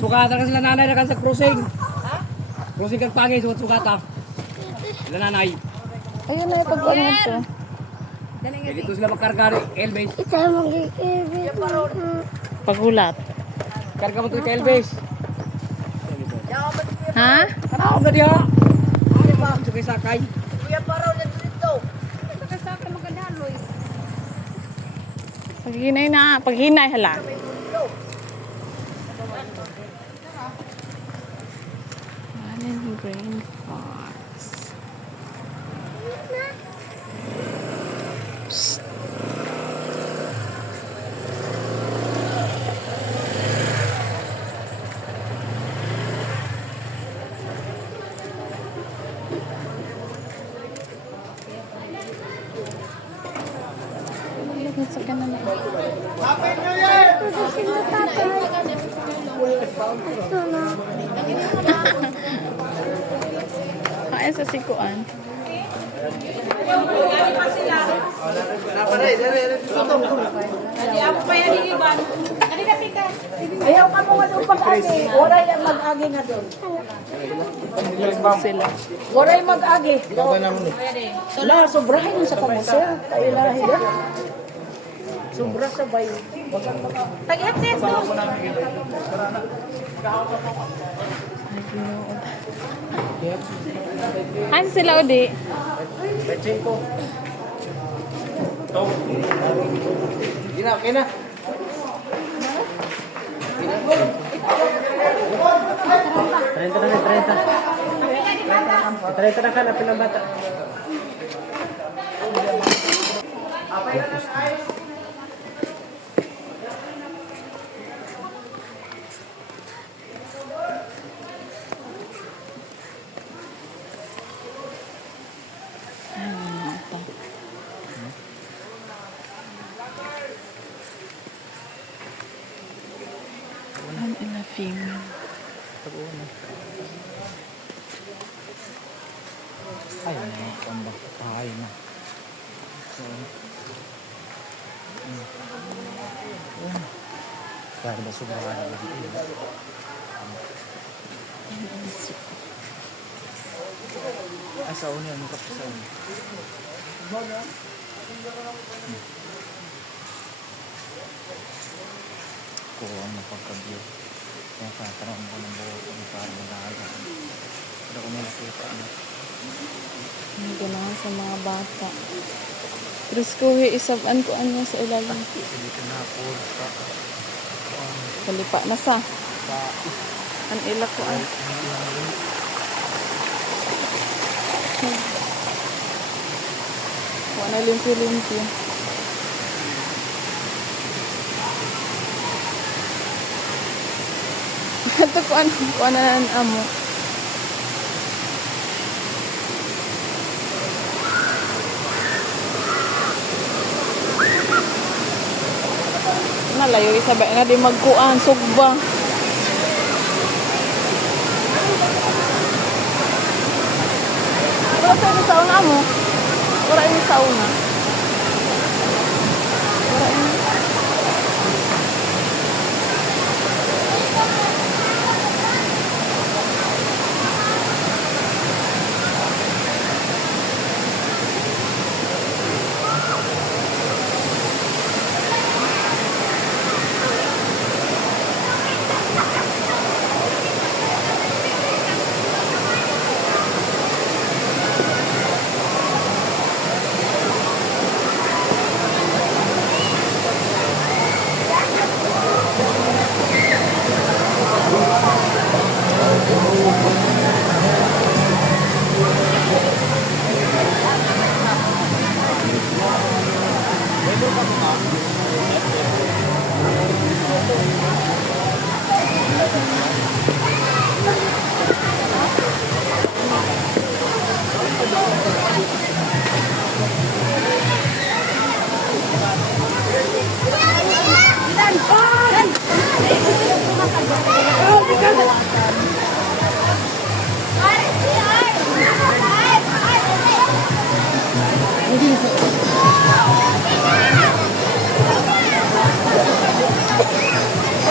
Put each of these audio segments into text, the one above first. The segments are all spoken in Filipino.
Sukatan ka sila nanay na ka sa crossing. Crossing kang pangis, sukata. Sila nanay. Ayun na yung pag-uwan to. Eh, dito sila magkarga Elbes. Pagulat. Karga mo ito kay Elbes. Ha? Ano na diha? Ano ba? Sakay sakay. Paghinay hala. Allen Grain Farms. Psst. Sa kanan na. Happy New Year! Kain sa sikuan. Ayaw ka mo nga doon pag-agi. Wala yung mag-agi nga doon. Sila. Wala yung mag-agi. Wala, sobrahin mo sa kamusa. Kailahi yan. Sobra sa bayo. Tag-iat sis doon. Kain sila odi. Kina, kina. Trenta na ka na pinabata. One in a female. Ay, nakakambang patay na. So, kaya ba sobrang lagi ito? Asa una yung kapsa una. Kung ano pagkabyo. Kaya katarang ko ng buho kung parang mag-aaga. Pero kung nakita ano. Ang ganahan sa mga bata. Preskuhi isab-an ko anya sa ilalim. Dito na po sa Kalipa na sa. Ang ila ko an. Wala na limpyo-limpyo. Ito ko ano na amo. Nalayo isabay nga di magkuan sugba. Wala tayo sa una mo. Wala yung sa una. Wala yung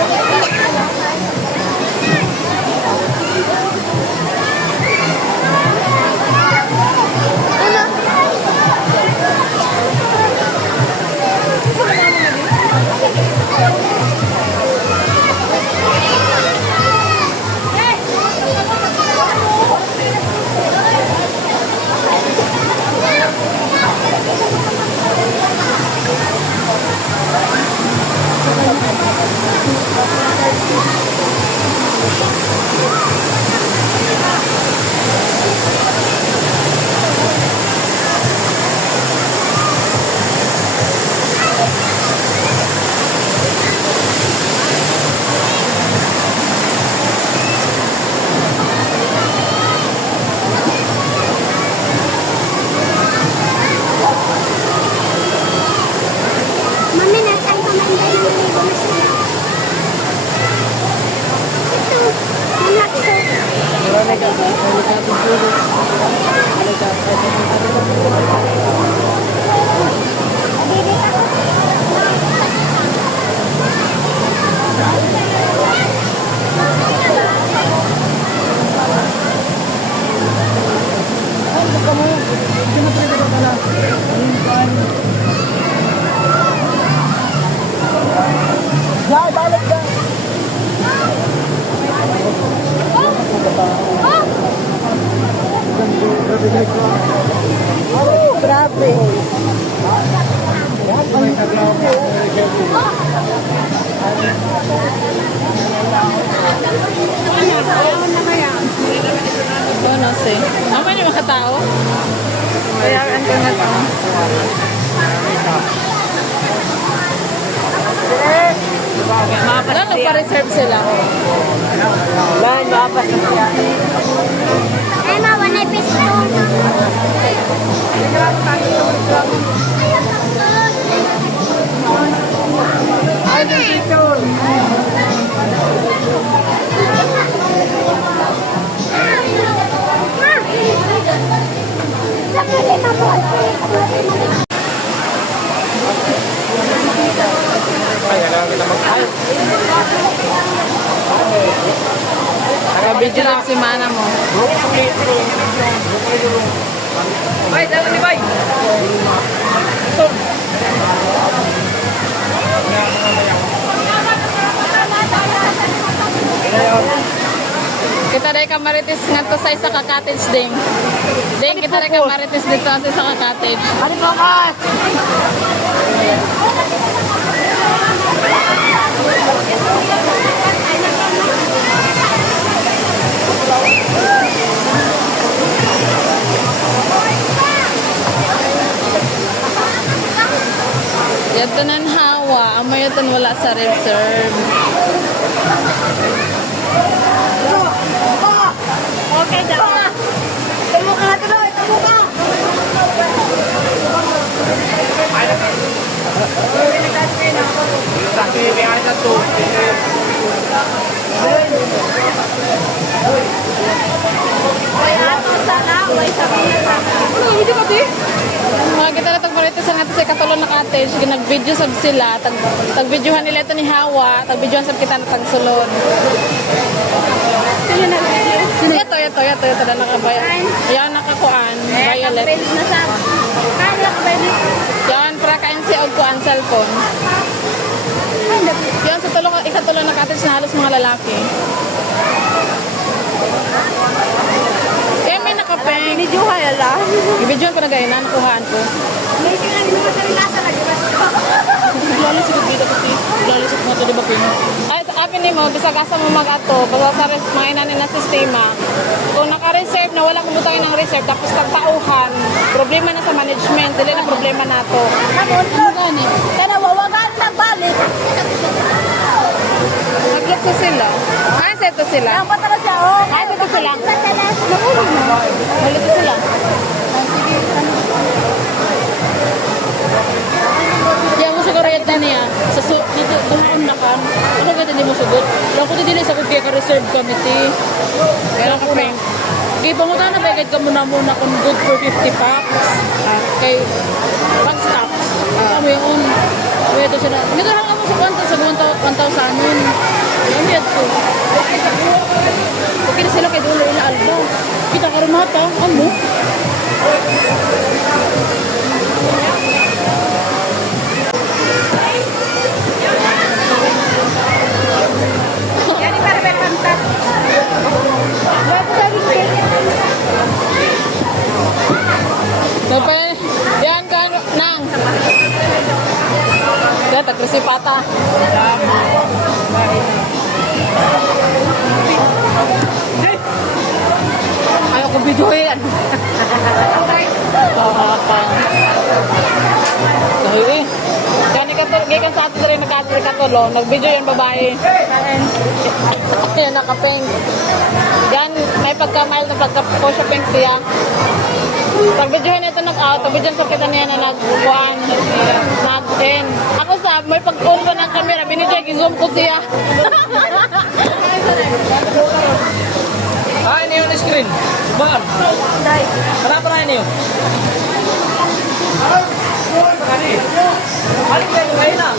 Happy Ano si? Mamay ni mga tao? Kaya ang ko na to. Ano nagpa-reserve sila? Ay, mawa na pisto. Ay, dito. Naka-video lang si mana mo. Bay, dalan ni Bay. Kita rin ka marites nga to sa isa ka cottage ding. Ding, kita rin ka marites dito sa isa ka cottage. Ano po, Kas? Yato nan hawa, amoy yato wala sa reserve. Okay, daw. Tamo ka na doon, tamo ka. Mga kita na tagmarito sa natin sa katulong na cottage, nag-video sab sila, tag-videohan nila ito ni Hawa, tag-videohan sab kita na tagsulod. Sino ito na nakabayan. Yan, nakakuan, violet. Yan, para kain si og kuan cellphone. Yan, sa tulong, ikatulong na cottage na halos mga lalaki. Kaya may nakapeng. Binidyoha yala. Ibidyohan ko na gaya na, nakuhaan ko. Lalo sa bibida ko, lalo sa mga di ba pin? Ay, sa akin ni mo, bisag asa mo mag-ato, basta sa mga inanin na sistema. Kung naka-reserve na wala kumutangin ng reserve, tapos tagtauhan, problema na sa management, dili na problema na to. Gani. Kaya wawagan na balik. Nag-look sa sila. Ay, sa ito sila. Ang patara siya, oh. Ay, sa ito sila. Nakulo na. Balik ito sila. Kaya mo siguro yata niya. Dito, doon na ka. Ano ka hindi mo sugot? Lang ko din sa kaya ka-reserve committee. Kaya ka prank. Kaya pangutan na bagay ka muna kung good for 50 packs. Kay pag-stops. Ano yun? Pwede siya na. Hindi ka lang ako sa 1,000 anon. Ang yad ko. Okay na sila kay dulo na alba. Kita ka rin mata. Ano? Yan, para may kantat. Yan ka nang. Yan, tagresipata. Ayaw ko video yan. Dahil Gani gikan sa atin rin nagkatulo, nag-video yung babae. Yan, naka-pink. Yan, may pagka-mild na pagka-posya pink siya. Pag-videohan ito nag-out, pag-videohan ko kita niya na nag-1, nag-10. Ako sa, may pag-on ko ng camera, binidyo, i-zoom ko siya. Ah, ini yung screen. Baan? Kenapa na ini yung? Ano kayo ngayon na?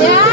Yeah.